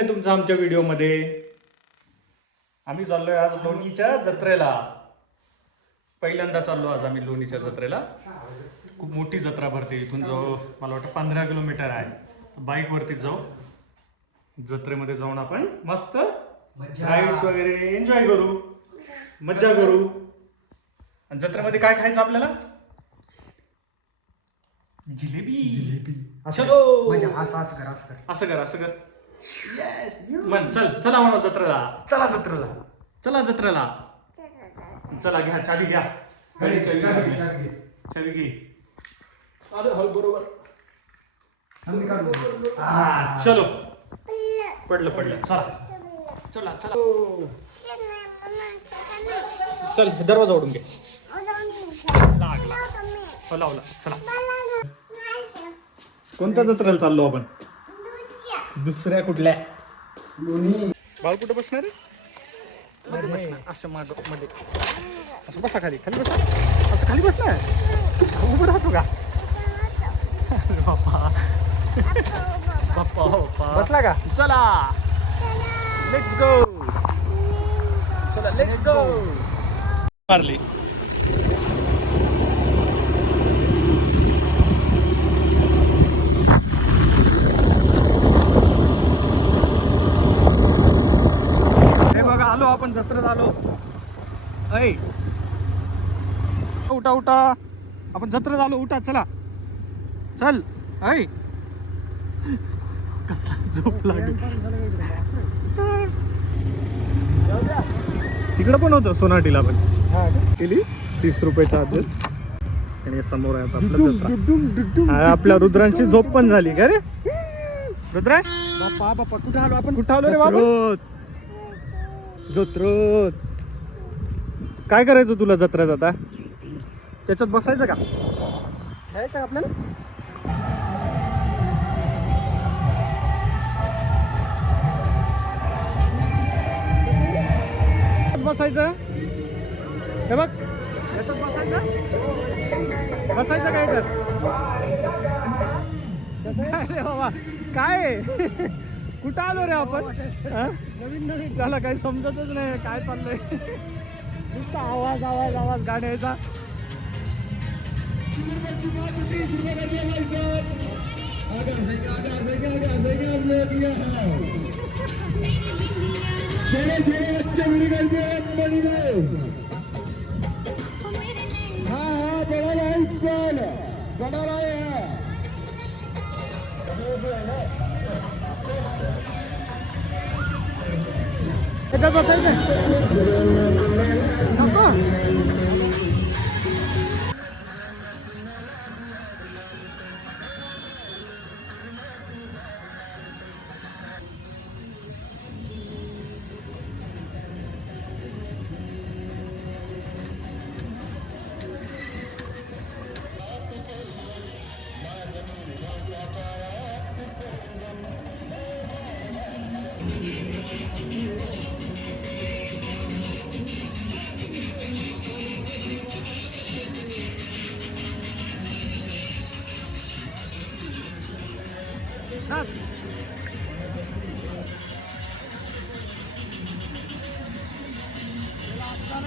तुमचं आमच्या व्हिडिओमध्ये आम्ही चाललोय आज लोणीच्या जत्रेला. पहिल्यांदा चाललो आज आम्ही लोणीच्या जत्रेला. खूप मोठी जत्रा भरते इथून जवळ मला वाटतं 15 किलोमीटर आहे. बाईक वरती जाऊ, जत्रेमध्ये जाऊन आपण मस्त राईड्स वगैरे एन्जॉय करू, मज्जा करू. आणि जत्रेमध्ये काय खायचं आपल्याला? जिलेबी. जिलेबी. चलो म्हणजे असं कर. येस मन चला म्हणा जत्रेला. चला जत्रेला. चला जत्रेला. चला घ्या चाबी घ्या. चाबी घे. अरे हो बरोबर. चलो पडलं चला चल दरवाजा उडून घे. लावला चला. कोणत्या जत्रेला चाललो आपण? दुसऱ्या कुठल्या? भाऊ कुठं बसणार आहे? असं माग मध्ये असं बसा. खाली बसा. असं खाली बसणार. उभं राहतो का? बाप्पा बसला का? चला लेट्स गो. मारली. आलो आपण जत्रेत आलो. ऐ उठा आपण जत्रेत आलो. उठा चला चल. ऐ कसला झोप लागली. तिकडं पण होतं सोनाटीला पण केली 30 रुपये चार्जेस. आणि समोर आहे आपलं जत्रा. आपल्या रुद्रांची झोप पण झाली का रे? रुद्रांश बाप्पा कुठं आलो आपण? कुठं आलो रे बाबा? जत्रेत. काय करायचं तुला जत्रेत आता? त्याच्यात बसायचं का? खेळायचं का आपल्याला? बसायचं. हे बघ याच्यात बसायचं काय याच्यात? काय रे बाबा काय? कुठं आलो रे आपण? नवीन त्याला काही समजतच नाही काय चाललंय. नुसता आवाज गाण्याचा. त्याच्यात बसायचं नको.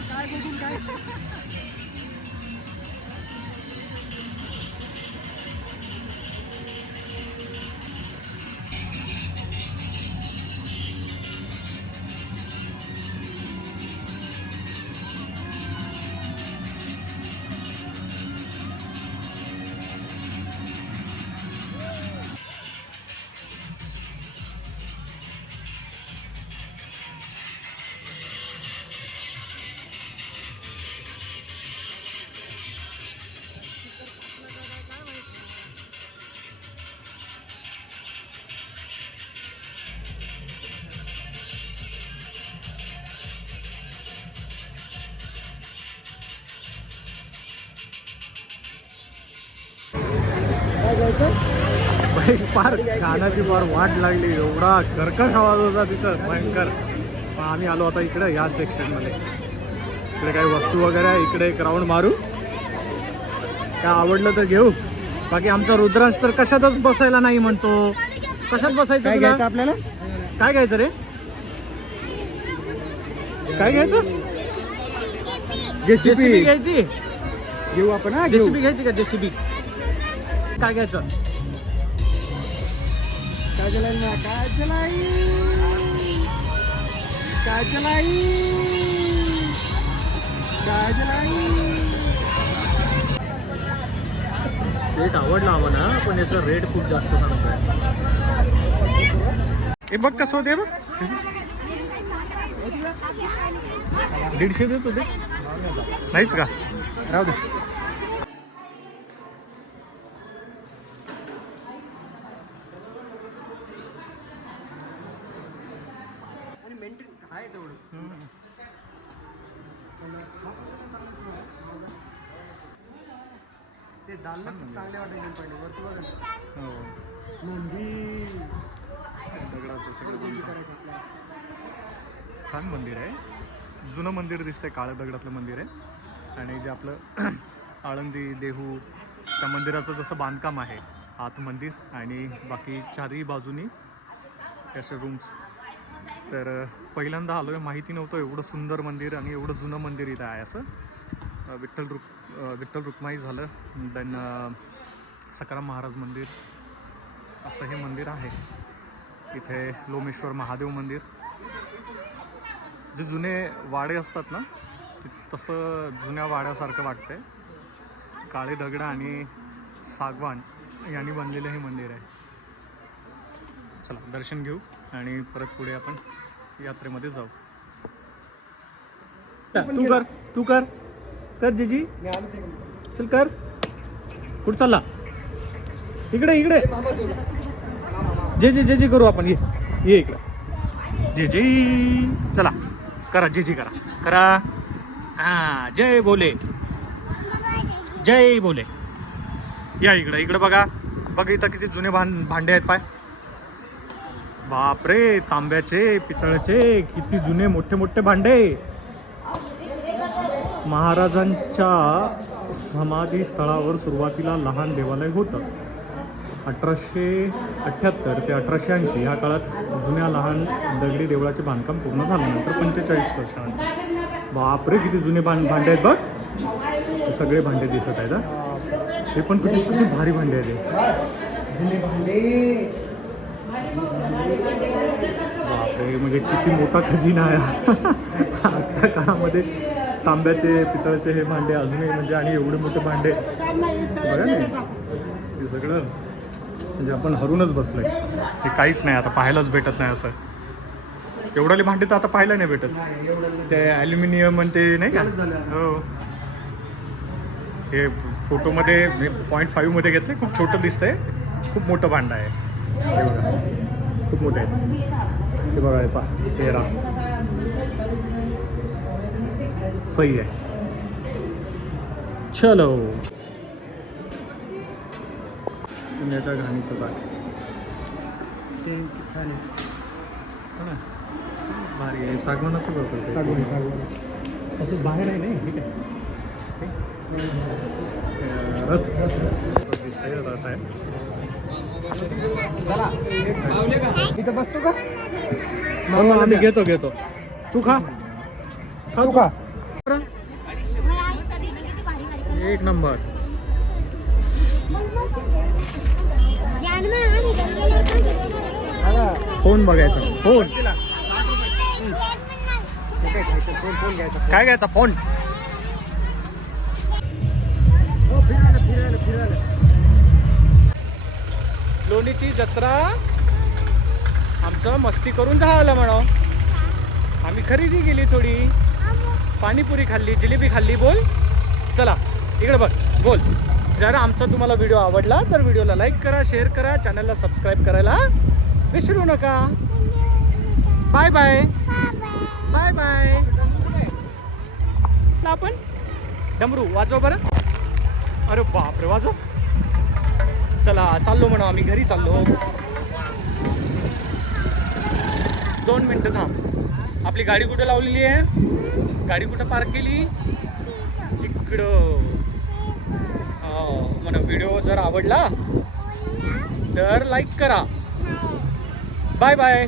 काय बघून काय? फार कानाची फार वाट लागली. एवढा कर्कश आवाज होता तिथं भयंकर. आम्ही आलो आता इकडे या सेक्शन मध्ये. इकडे काही वस्तू वगैरे आहे. इकडे एक राऊंड मारू. काय आवडलं तर घेऊ. बाकी आमचा रुद्रांश तर कशातच बसायला नाही म्हणतो. कशात बसायचं काय घ्यायचं आपल्याला? काय घ्यायचं रे? काय घ्यायचं? जेसीबी घ्यायची. घेऊ आपण हा जेसीबी घ्यायची का? जेसीबी काय घ्यायचं? काजलाई ना काजलाई काजलाई काजलाई. सेट आवडला आम्हाला, पण याचा रेट खूप जास्त सांगतोय. हे बघ कसं होते बघ. 150 देत होते. नाहीच का? राहू दे. आणि मेंटेन आहे तेवढं. ते दालना खूप चांगले वाटायचे पहिले. वरती बघा ना. नंदी दगडाचं सगळं करायचं बनतं. आपल्याला. छान मंदिर आहे. जुनं मंदिर दिसतंय, काळ्या दगडातलं मंदिर आहे. आणि जे आपलं आळंदी देहू त्या मंदिराचं जसं बांधकाम आहे आत मंदिर, आणि बाकी चारही बाजूनी त्याचे रूम्स. तर पहिल्यांदा आलो आहे, माहिती नव्हतं एवढं सुंदर मंदिर आणि एवढं जुनं मंदिर इथं आहे असं. विठ्ठल रुक्माई झालं, देन सकाराम महाराज मंदिर, असं हे मंदिर आहे. इथे लोमेश्वर महादेव मंदिर. जे जुने वाडे असतात ना, तसं जुन्या वाड्यासारखं वाटतंय. काळे दगड आणि सागवान यांनी बनलेलं हे मंदिर आहे. चला दर्शन घेऊ आणि परत पुढे आपण यात्रेमध्ये जाऊ. तू कर जीजी, मी आलो ते. चल कर. कुठं चालला? इकडे मामा तुला. जे जे करू आपण. ये इकडं. जे चला करा, जे करा. हा, जय बोले. या इकडं बघा इथं किती जुने भांडे आहेत. पाय बापरे, तांब्याचे पितळचे किती जुने मोठे भांडे. महाराजांच्या समाधी स्थळावर सुरुवातीला लहान देवालय होतं. 1878 ते 1880 ह्या काळात जुन्या लहान दगडी देवळाचे बांधकाम पूर्ण झाल्यानंतर 45 वर्षानंतर. बापरे, किती जुने भांडे आहेत बघ. हे सगळे भांडे दिसत आहेत. हे पण किती भारी भांडे आहेत. बापरे, म्हणजे किती मोठा खजिना आहे. आजच्या काळामध्ये तांब्याचे पितळचे हे भांडे अजूनही, म्हणजे आणि एवढे मोठे भांडे बघा ना. हे सगळं म्हणजे आपण हरूनच बसलोय. हे काहीच नाही आता पाहायलाच भेटत नाही. असं एवढाले भांडे तर आता पाहायला नाही भेटत. ते ॲल्युमिनियम आणि ते नाही का. हो, हे फोटोमध्ये 0.5 मध्ये घेतले. खूप छोटं दिसतंय, खूप मोठं भांडं आहे. हे बघा, खूप मोठं आहे. हे बघा, याचा चेहरा सही आहे. चलो, शून्याच्या घाणीचं जाग. ते छान आहे. हो ना, भारी आहे. सागवानाचंच असेल ते. सागवान. असं बाहेर आहे नाही. ठीक आहे. रथ दिसतंय, रथ आहे. इथं बसतो का? आम्ही घेतो. तू खा. तू का? एक नंबर. फोन बघायचा. फोन फोन घ्यायचा. काय घ्यायचा? फोन. फिरायला. लोणीची जत्रा आमचं मस्ती करून झालं म्हणा. आम्ही खरेदी केली थोडी, पाणीपुरी खाल्ली, जिलेबी खाल्ली. बोल, चला इकडे बघ, बोल. जर आमचा तुम्हाला व्हिडिओ आवडला तर व्हिडिओला लाईक करा, शेअर करा, चॅनलला सबस्क्राईब करायला विसरू नका. Bye bye. आपण डमरू वाजव बरं. अरे बापरे, वाजव. चला चाललो म्हणा, आम्ही घरी चाललो. 2 मिनटं थांब. आपली गाडी कुठे लावलेली आहे? गाडी कुठं पार्क केली? तिकडं. म्हणा व्हिडिओ जर आवडला तर लाईक करा. Bye bye.